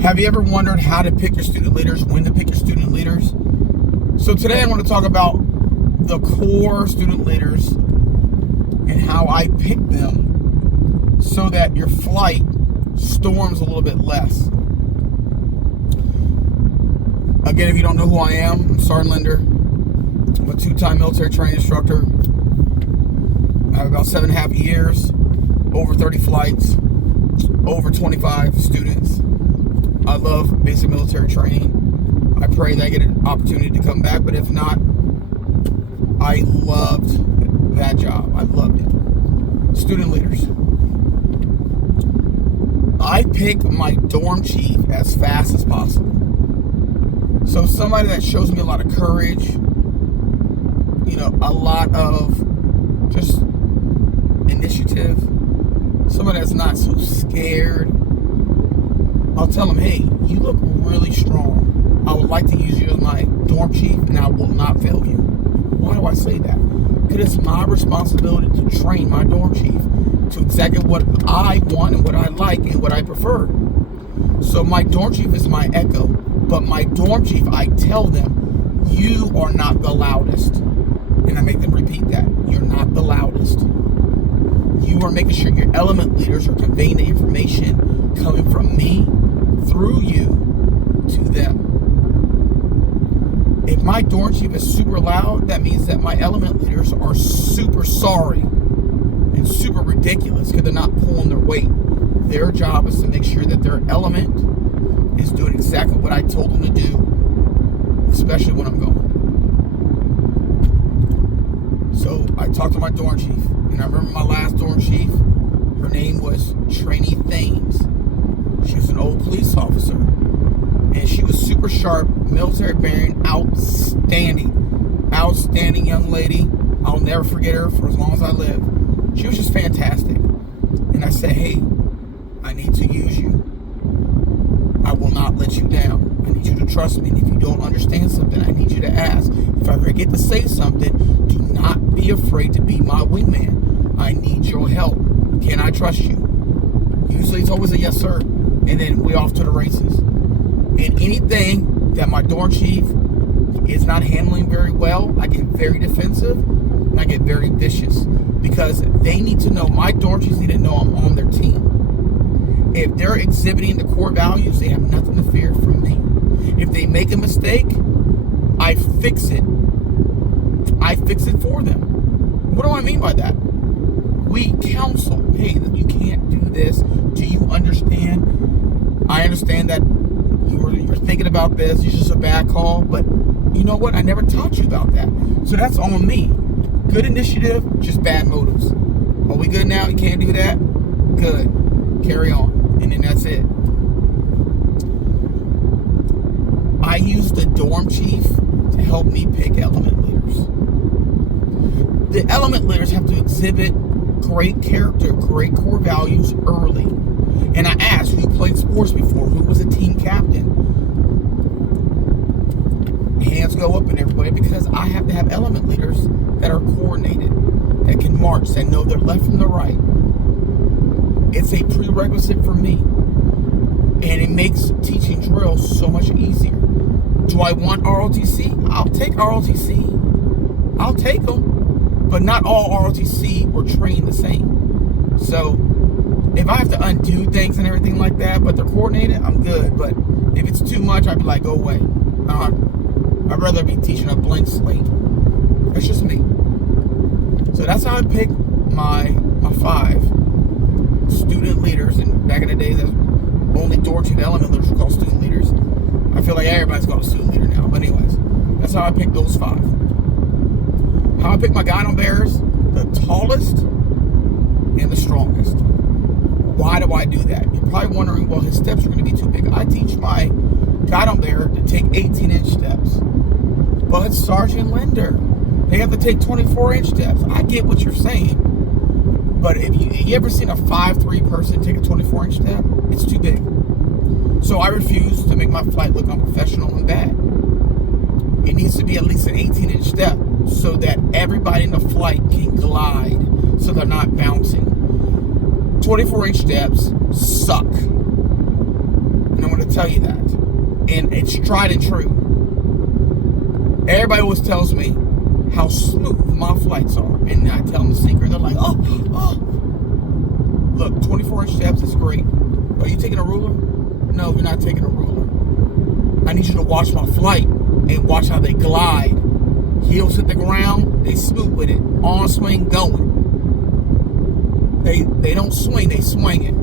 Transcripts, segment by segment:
Have you ever wondered how to pick your student leaders, when to pick your student leaders? So today I want to talk about the core student leaders and how I pick them so that your flight storms a little bit less. Again, if you don't know who I am, I'm Sergeant Linder. I'm a 2-time military training instructor. I have about 7.5 years, over 30 flights, over 25 students. I love basic military training. I pray that I get an opportunity to come back, but if not, I loved that job. I loved it. Student leaders. I pick my dorm chief as fast as possible. So somebody that shows me a lot of courage, a lot of just initiative, somebody that's not so scared. I'll tell them, hey, you look really strong. I would like to use you as my dorm chief, and I will not fail you. Why do I say that? Because it's my responsibility to train my dorm chief to exactly what I want and what I like and what I prefer. So my dorm chief is my echo, but my dorm chief, I tell them, you are not the loudest. And I make them repeat that. You're not the loudest. You are making sure your element leaders are conveying the information coming from me through you to them. If my dorm chief is super loud, that means that my element leaders are super sorry and super ridiculous because they're not pulling their weight. Their job is to make sure that their element is doing exactly what I told them to do, especially when I'm going. So I talked to my dorm chief, and I remember my last dorm chief, her name was Trainee Thames. She was an old police officer, and she was super sharp, military bearing, outstanding young lady. I'll never forget her for as long as I live. She was just fantastic. And I said, hey, I need to use you. I will not let you down. I need you to trust me. And if you don't understand something, I need you to ask. If I forget to say something, do not be afraid to be my wingman. I need your help. Can I trust you? Usually it's always a yes, sir. And then we off to the races. And anything that my dorm chief is not handling very well, I get very defensive and I get very vicious. Because they need to know, my dorm chiefs need to know I'm on their team. If they're exhibiting the core values, they have nothing to fear from me. If they make a mistake, I fix it. I fix it for them. What do I mean by that? We counsel. Hey, you can't do this. Do you understand? I understand that you're thinking about this. It's just a bad call. But you know what? I never taught you about that. So that's on me. Good initiative, just bad motives. Are we good now? You can't do that? Good. Carry on. And then that's it. I use the dorm chief to help me pick element leaders. The element leaders have to exhibit great character, great core values early. And I asked who played sports before, who was a team captain. Hands go up in everybody because I have to have element leaders that are coordinated, that can march, that know their left from the right. It's a prerequisite for me. And it makes teaching drills so much easier. Do I want ROTC? I'll take ROTC. I'll take them. But not all ROTC were trained the same. So if I have to undo things and everything like that, but they're coordinated, I'm good. But if it's too much, I'd be like, go away. I'd rather be teaching a blank slate. That's just me. So that's how I pick my 5 student leaders. And back in the days, that's only dorm chief element leaders were called student leaders. I feel like everybody's called a student leader now. But anyways, that's how I pick those 5. How I pick my guidon bearers: the tallest and the strongest. Why do I do that? You're probably wondering, well, his steps are going to be too big. I teach my guidon bearer to take 18-inch steps. But Sergeant Linder, they have to take 24-inch steps. I get what you're saying. But if you ever seen a 5'3" person take a 24-inch step, it's too big. So I refuse to make my flight look unprofessional and bad. It needs to be at least an 18-inch step so that everybody in the flight can glide so they're not bouncing. 24-inch steps suck. And I'm going to tell you that. And it's tried and true. Everybody always tells me how smooth my flights are. And I tell them the secret. They're like, oh. Look, 24-inch steps is great. Are you taking a ruler? No, you're not taking a ruler. I need you to watch my flight and watch how they glide. Heels hit the ground, they smooth with it. On swing, going. They don't swing, they swing it.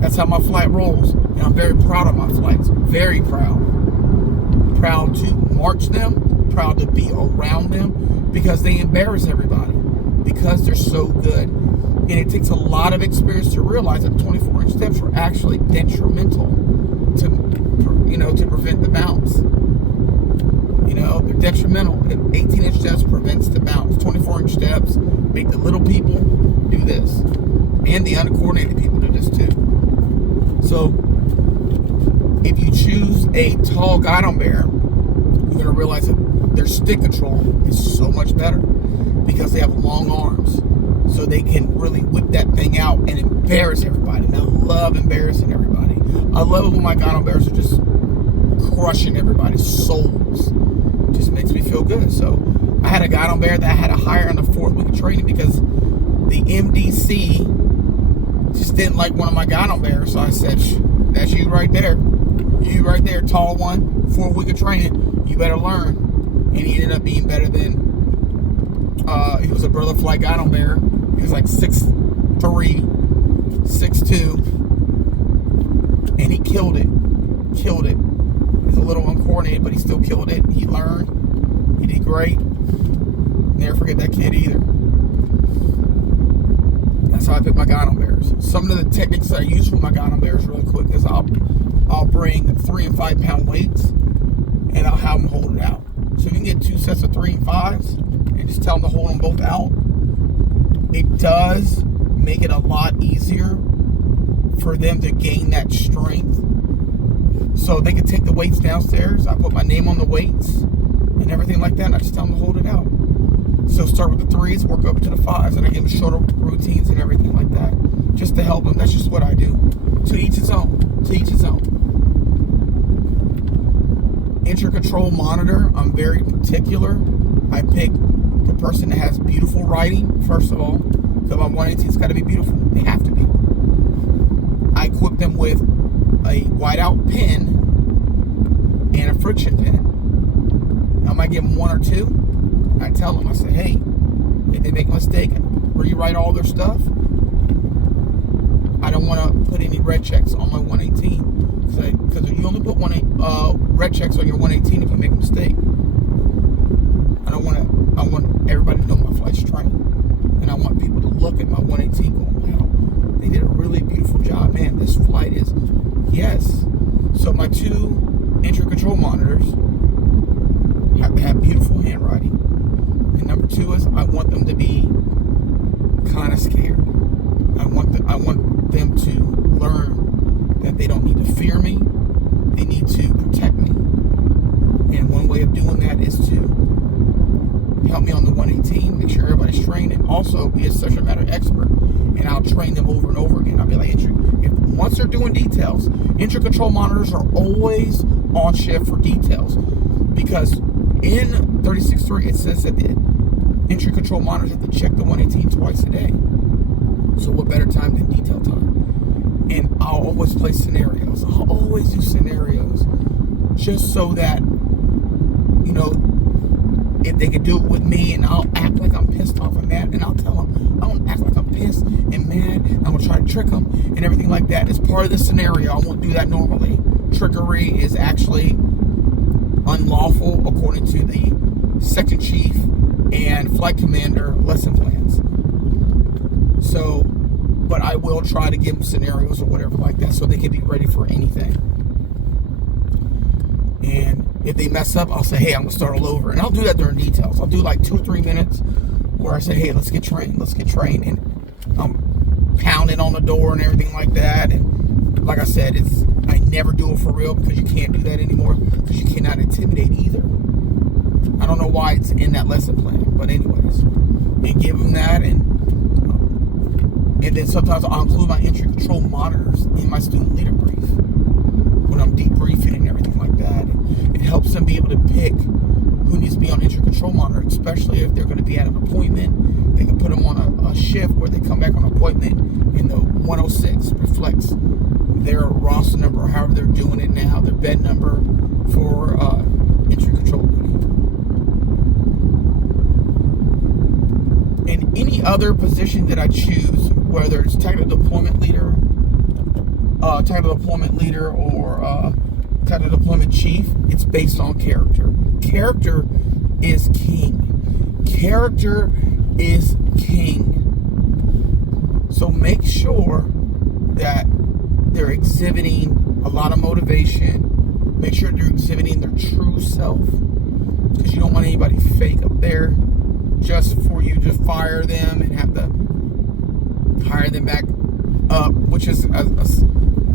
That's how my flight rolls. And I'm very proud of my flights. Very proud. Proud to march them. Proud to be around them. Because they embarrass everybody. Because they're so good. And it takes a lot of experience to realize that 24-inch steps are actually detrimental to prevent the bounce. They're detrimental. 18-inch steps prevents the bounce. 24-inch steps make the little people do this. And the uncoordinated people do this too. So, if you choose a tall guide on bear, you're going to realize that their stick control is so much better because they have long arms. So they can really whip that thing out and embarrass everybody. And I love embarrassing everybody. I love it when my guide on bears are just crushing everybody's souls. It just makes me feel good. So I had a guide on bear that I had to hire on the 4th week of training because the MDC just didn't like one of my guide on bears. So I said, that's you right there. You right there, tall one, 4th week of training. You better learn. And he ended up being better than, he was a Brother Flight guide on bear. He was like 6'3", 6'2", and he killed it. Killed it. He's a little uncoordinated, but he still killed it. He learned. He did great. Never forget that kid either. That's how I pick my guide on bears. Some of the techniques that I use for my guide on bears really quick is I'll bring 3 and 5 pound weights, and I'll have them hold it out. So you can get 2 sets of 3 and 5s, and just tell them to hold them both out. It does make it a lot easier for them to gain that strength. So they can take the weights downstairs. I put my name on the weights and everything like that, and I just tell them to hold it out. So start with the 3s, work up to the 5s, and I give them shorter routines and everything like that, just to help them. That's just what I do. To each its own. To each its own. Incher control monitor, I'm very particular. I pick the person that has beautiful writing, first of all, because my 118's got to be beautiful. They have to be. I equip them with a whiteout pen and a friction pen. I might give them 1 or 2. I tell them, I say, hey, if they make a mistake, rewrite all their stuff. I don't want to put any red checks on my 118. Because you only put red checks on your 118 if you make a mistake. I want everybody to know my flight's trained. And I want people to look at my 118 going, wow, they did a really beautiful job. Man, this flight is, yes. So my 2 Incher control monitors have to have beautiful handwriting. And number 2 is I want them to be kind of scared. I want them to learn that they don't need to fear me. They need to protect me. And one way of doing that is to help me on the 118, make sure everybody's trained, and also be a subject matter expert. And I'll train them over and over again. I'll be like, once they're doing details, Incher control monitors are always on shift for details. Because in 36.3, it says that the Incher control monitors have to check the 118 twice a day. So what better time than detail time? And I'll always play scenarios. I'll always do scenarios just so that, if they can do it with me, and I'll act like I'm pissed off and mad, and I'll tell them, I won't act like I'm pissed and mad. I'm going to try to trick them and everything like that. It's part of the scenario. I won't do that normally. Trickery is actually unlawful according to the section chief and flight commander lesson plans. So, but I will try to give them scenarios or whatever like that so they can be ready for anything. And if they mess up, I'll say, hey, I'm going to start all over. And I'll do that during details. I'll do like 2 or 3 minutes where I say, hey, let's get trained. And I'm pounding on the door and everything like that. And like I said, I never do it for real because you can't do that anymore because you cannot intimidate either. I don't know why it's in that lesson plan. But anyways, they give them that. And then sometimes I'll include my Incher control monitors in my student leader brief. especially if they're going to be at an appointment. They can put them on a shift where they come back on appointment, and the 106 reflects their roster number, or however they're doing it now, their bed number for entry control duty. And any other position that I choose, whether it's technical deployment leader, or technical deployment chief, it's based on character. Character is king. Character is king. So make sure that they're exhibiting a lot of motivation. Make sure they're exhibiting their true self, because you don't want anybody fake up there just for you to fire them and have to hire them back up, which is a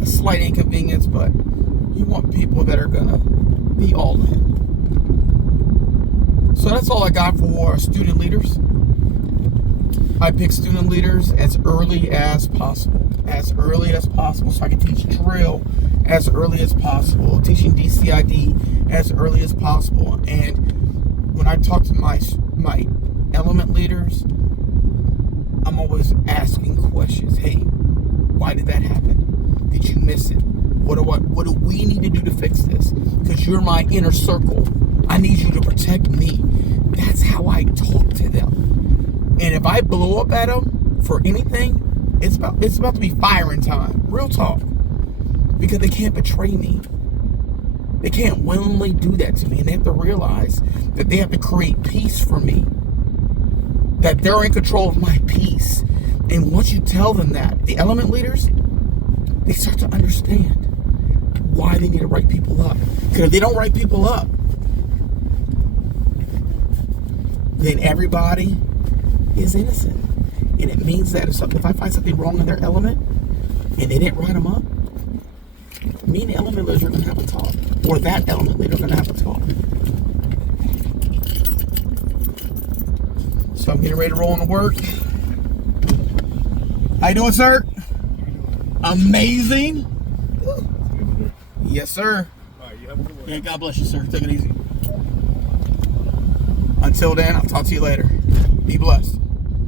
slight inconvenience, but you want people that are gonna be all in. So that's all I got for student leaders. I pick student leaders as early as possible, so I can teach drill as early as possible, teaching DCID as early as possible. And when I talk to my element leaders, I'm always asking questions. Hey, why did that happen? Did you miss it? What do we need to do to fix this? Because you're my inner circle. I need you to protect me. That's how I talk to them. And if I blow up at them for anything, it's about to be firing time. Real talk. Because they can't betray me. They can't willingly do that to me. And they have to realize that they have to create peace for me. That they're in control of my peace. And once you tell them that, the element leaders, they start to understand why they need to write people up. Because if they don't write people up, then everybody is innocent. And it means that if I find something wrong in their element and they didn't write them up, me and the element leaders are going to have a talk. Or that element leader are going to have a talk. So I'm getting ready to roll into work. How you doing, sir? Amazing. Yes, sir. All right, you have a good one. Yeah, God bless you, sir. Take it easy. Until then, I'll talk to you later. Be blessed.